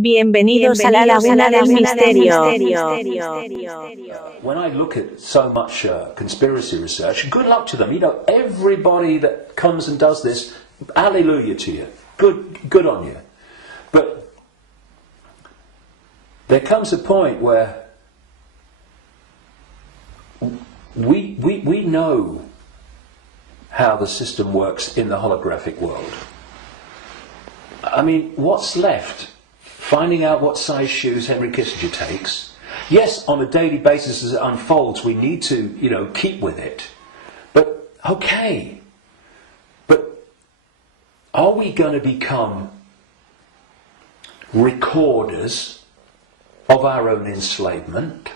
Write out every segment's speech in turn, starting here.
Bienvenidos a la laguna del misterio. When I look at so much conspiracy research, good luck to them. You know, everybody that comes and does this, hallelujah to you. Good on you. But there comes a point where we know how the system works in the holographic world. I mean, what's left? Finding out what size shoes Henry Kissinger takes. Yes, on a daily basis as it unfolds, we need to, keep with it. But, okay. But are we going to become recorders of our own enslavement?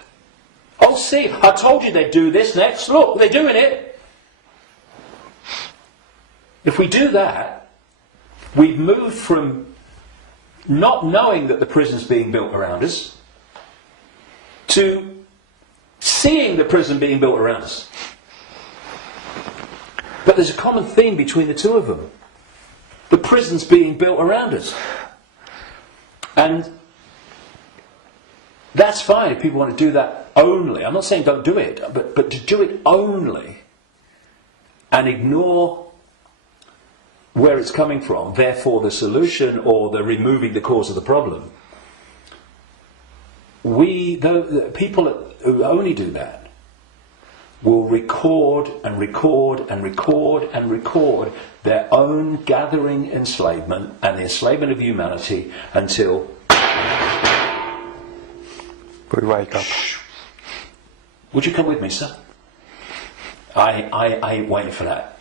Oh, see, I told you they'd do this next. Look, they're doing it. If we do that, we've moved from not knowing that the prison's being built around us to seeing the prison being built around us. But there's a common theme between the two of them. The prison's being built around us. And that's fine if people want to do that only. I'm not saying don't do it, but to do it only and ignore where it's coming from, therefore the solution or the removing the cause of the problem. The people who only do that will record and record and record and record their own gathering enslavement and the enslavement of humanity until we wake up. Would you come with me, sir? I ain't waiting for that.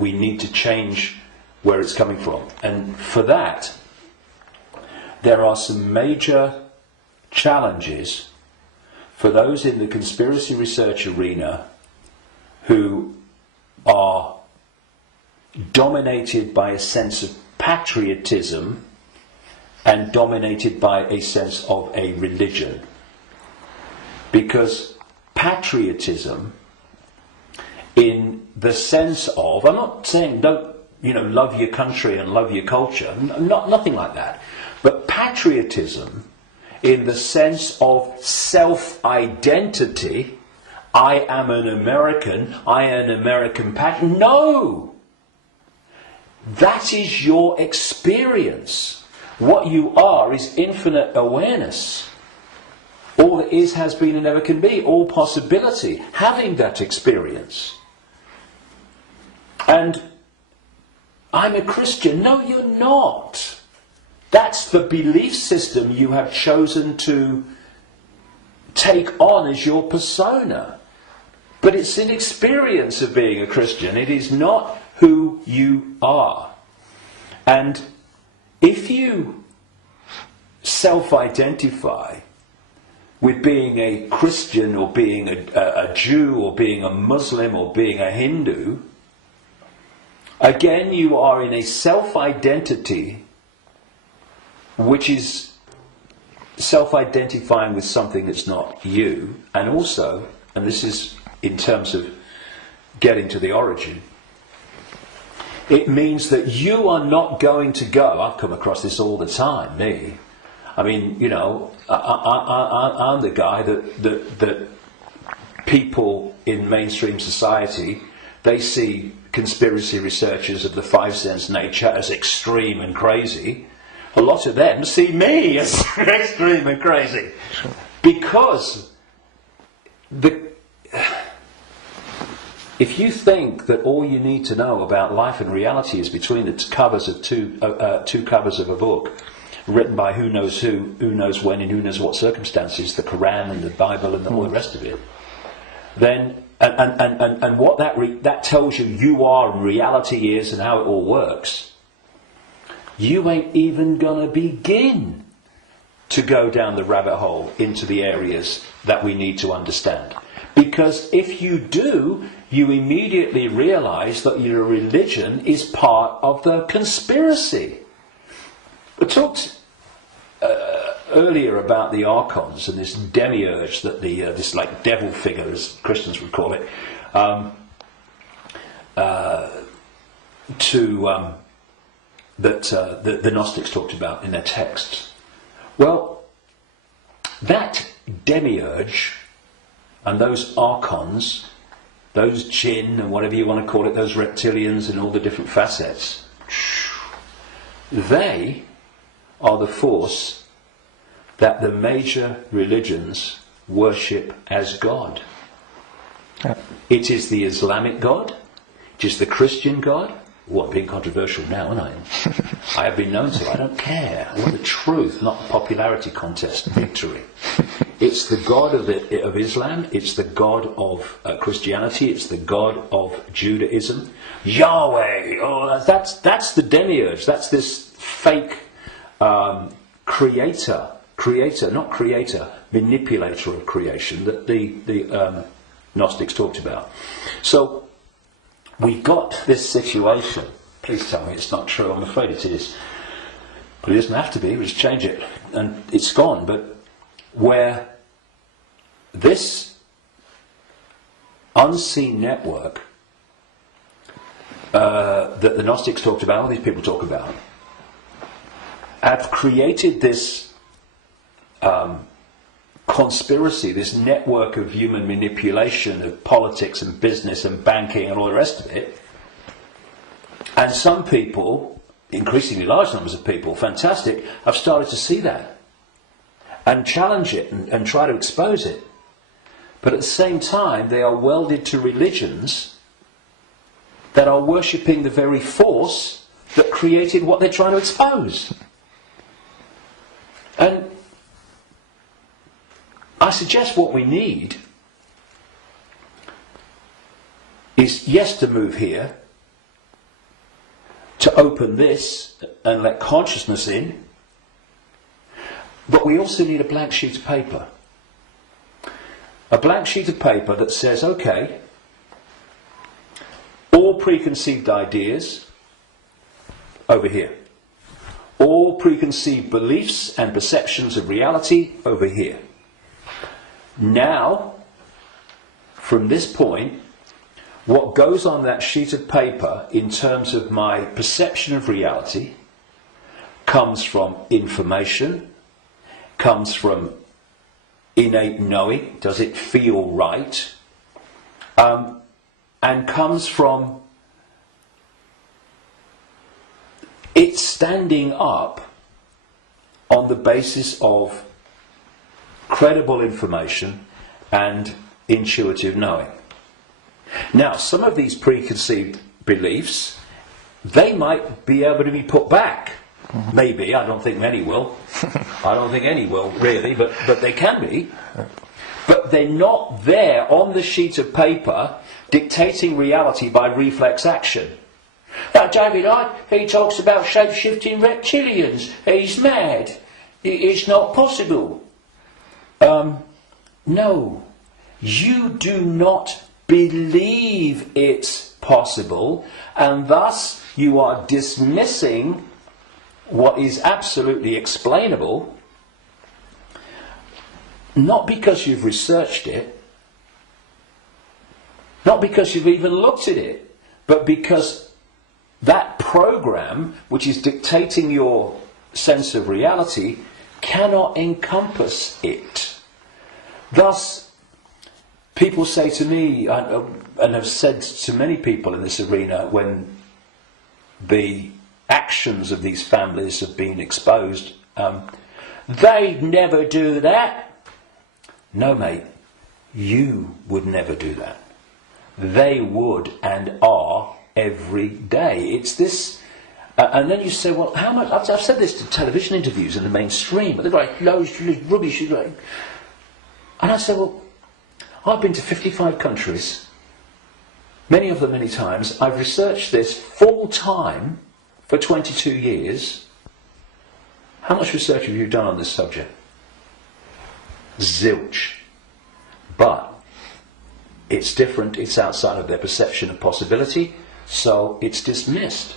We need to change where it's coming from. And for that, there are some major challenges for those in the conspiracy research arena who are dominated by a sense of patriotism and dominated by a sense of a religion. Because patriotism, in the sense of, I'm not saying don't, love your country and love your culture, nothing like that. But patriotism, in the sense of self-identity, I am an American, I am an American patriot. No! That is your experience. What you are is infinite awareness. All that is, has been, and never can be. All possibility. Having that experience. And I'm a Christian. No, you're not. That's the belief system you have chosen to take on as your persona. But it's an experience of being a Christian. It is not who you are. And if you self-identify with being a Christian or being a Jew or being a Muslim or being a Hindu, again you are in a self-identity which is self-identifying with something that's not you, and also, and this is in terms of getting to the origin, it means that you are not going to go, I've come across this all the time, me. I mean, I'm the guy that people in mainstream society, they see conspiracy researchers of the five sense nature as extreme and crazy. A lot of them see me as extreme and crazy. Because if you think that all you need to know about life and reality is between the covers of two covers of a book, written by who knows when, and who knows what circumstances, the Quran and the Bible and all the rest of it, then and what that tells you are and reality is and how it all works, you ain't even gonna begin to go down the rabbit hole into the areas that we need to understand. Because if you do, you immediately realise that your religion is part of the conspiracy. I talked earlier about the archons and this demiurge that this like devil figure, as Christians would call it, that the Gnostics talked about in their texts. Well, that demiurge and those archons, those jinn and whatever you want to call it, those reptilians and all the different facets, they are the force that the major religions worship as God. Yeah. It is the Islamic God, it is the Christian God. Well, I'm being controversial now, aren't I? I have been known to. I don't care. I want the truth, not the popularity contest victory. It's the God of Islam. It's the God of Christianity. It's the God of Judaism. Yahweh. Oh, that's the demiurge. That's this fake manipulator of creation that the Gnostics talked about. So we've got this situation. Please tell me it's not true. I'm afraid it is. But it doesn't have to be. We just change it. And it's gone. But where this unseen network that the Gnostics talked about, all these people talk about, have created this conspiracy, this network of human manipulation of politics and business and banking and all the rest of it. And some people, increasingly large numbers of people, fantastic, have started to see that and challenge it and try to expose it. But at the same time, they are welded to religions that are worshipping the very force that created what they're trying to expose. And I suggest what we need is, yes, to move here, to open this and let consciousness in, but we also need a blank sheet of paper. A blank sheet of paper that says, okay, all preconceived ideas over here. All preconceived beliefs and perceptions of reality over here. Now, from this point, what goes on that sheet of paper in terms of my perception of reality comes from information, comes from innate knowing, does it feel right, and comes from it standing up on the basis of credible information and intuitive knowing. Now, some of these preconceived beliefs, they might be able to be put back. Maybe, I don't think many will. I don't think any will, really, but they can be. But they're not there on the sheet of paper dictating reality by reflex action. Now, David Icke, he talks about shape-shifting reptilians. He's mad. It's not possible. No. You do not believe it's possible, and thus you are dismissing what is absolutely explainable, not because you've researched it, not because you've even looked at it, but because that program which is dictating your sense of reality cannot encompass it. Thus, people say to me, and have said to many people in this arena, when the actions of these families have been exposed, they'd never do that. No, mate, you would never do that. They would and are every day. It's this, and then you say, well, how much? I've said this to television interviews in the mainstream, but they're like, loads of rubbish. And I say, well, I've been to 55 countries, many of them many times. I've researched this full time for 22 years. How much research have you done on this subject? Zilch. But it's different, it's outside of their perception of possibility, so it's dismissed.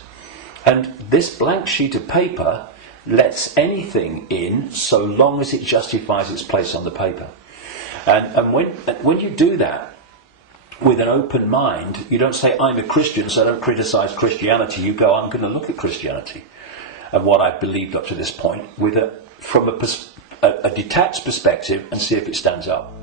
And this blank sheet of paper lets anything in so long as it justifies its place on the paper. And when you do that with an open mind, you don't say, I'm a Christian, so I don't criticise Christianity. You go, I'm going to look at Christianity and what I've believed up to this point from a a detached perspective and see if it stands up.